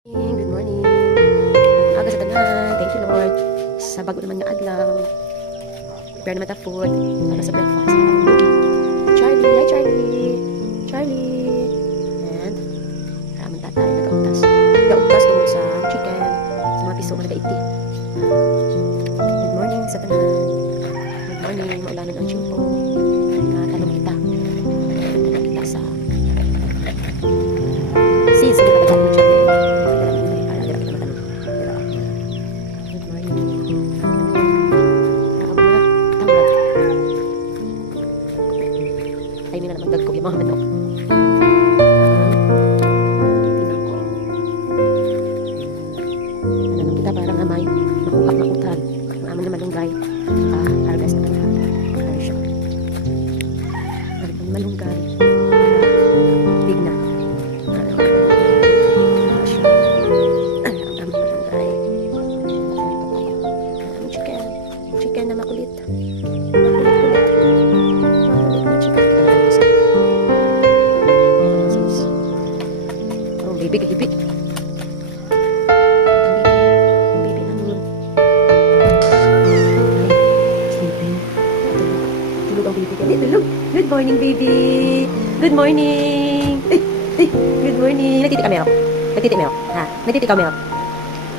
Good morning. Aga sa tanan. Thank you, Lord. Sa bago naman nga adlaw. Prepare naman ta food para sa breakfast. Charlie. Hi, Charlie. Charlie. And ramen tatay nag-autas. Nag-autas tungkol sa chicken. Sa mga piso nga nag-80. Good morning sa tanan. Good morning. Maulanan ang chimpo. Tanong kita. Tanong kita sa sis. Hindi ka nag-chat mo, Charlie. Ay, na naman dagko yung mga manok. Tingnan ko. Ano nung kita parang amay. Makuha, makutan. Maaman na malunggay. Harvest na kanya. Ano siya? Malunggay. Big na. Ano siya? Ang dami malunggay. Ito tayo. Chicken. Chicken na makulit. Bibi kahibi. Ang bibi namin. Sleeping. Tulog ang bibi. Tulog. Good morning, baby. Good morning. Good morning. Nagtiti ka, Mel. Nagtiti, Mel. Ha? Nagtiti ka, Mel.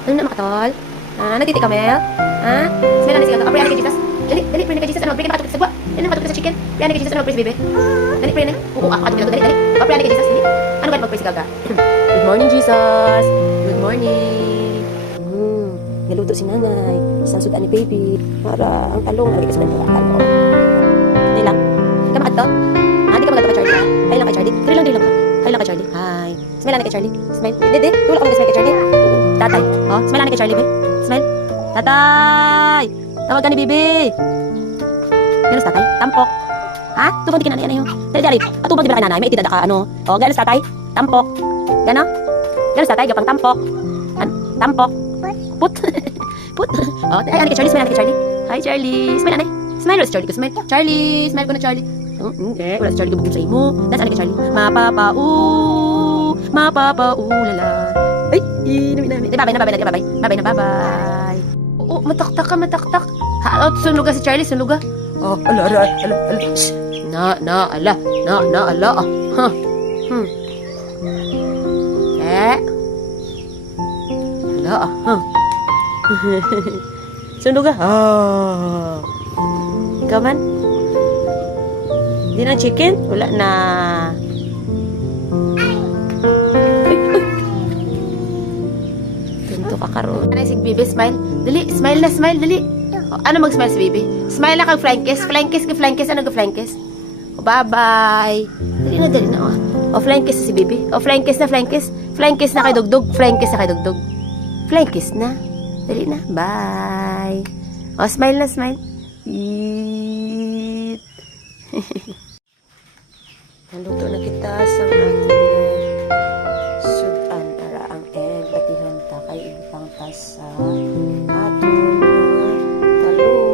Ano na, makatol? Ha? Nagtiti ka, Mel? Ha? Smell na siya. Apre, ano kay Jesus? Dali, dali, pre na kay Jesus. Ano, pre ka makatukit sa buwa. Yan ang makatukit sa chicken. Yan na kay Jesus. Ano, pre, baby? Dali, pre na. Oo, ako katukit. Dali, dali. Apre, ano kay Jesus? Dali. Ano ba mag-pre si Gaga? Good morning, Jesus! Good morning! Naluto si nanay. Isang sudan ni baby. Para ang talong. Lagi ka sa nanay. Talong. Hindi lang. Hindi ka makadto? Hindi ka makadto ka, Charlie. Hi lang ka, Charlie. Dili lang ka. Hi lang ka, Charlie. Hi. Smile lang kay Charlie. Smile. Dede. Tulak ka mag-smile kay Charlie. Tatay. Oh, smile lang kay Charlie, be. Smile. Tatay! Tawag ka ni baby. Ganos tatay? Tampok. Ha? Tubang di ka nanay. Ano yun? Dali, dali. Atubang di ba kay nanay? May itidada ka, ano? Oh, ganos tatay? Tampok. Gano? Gano sa tayo, gapang tampok. Tampok. Put. Put. Oh, ay, ano kay Charlie? Smile, ano kay Charlie? Hi, Charlie. Smile, ano? Smile, wala si Charlie ko. Smile. Charlie, smile ko na, Charlie. Hindi, wala si Charlie gabugin sa imo. That's ano kay Charlie? Lala. Ay, namin. Babay. Oo, mataktak ka, mataktak. Ha, sunog ka si Charlie, sunog ka. Oh, ala. Ala. Ha. Wala Sunog ka? Ikaw man? Hindi na chicken? Wala na. Tunto ka karoon. Ano si baby? Smile? Dali, smile na, smile, dali. Ano mag-smile si baby? Smile na kang flying kiss. Flying kiss. Ano ka flying kiss? Bye-bye. Dali na. O, flying kiss si baby. O, flying kiss na. Flying kiss na kay dugdug. Flying kiss na. Dali na. Bye. O, smile na, smile. Eat. Naluto na kita sa ating sudan para ang egg. Batihan ta kay ibang tasa. Aton talong.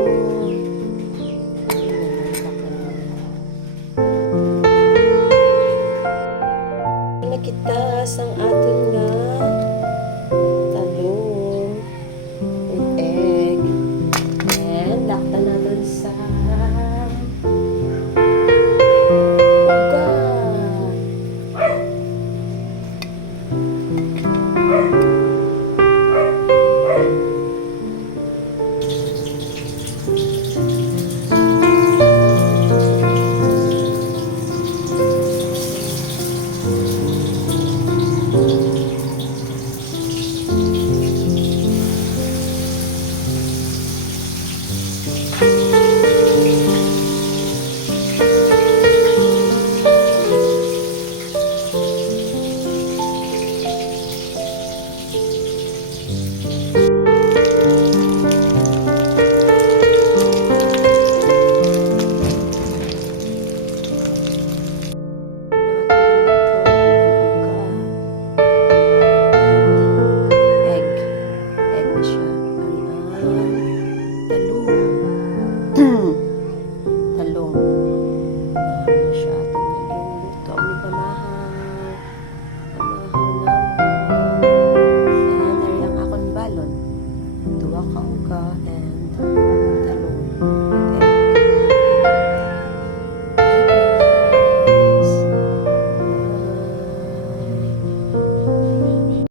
Kita sang atin nga talong with egg and lakta na dun sa uga Wakauga and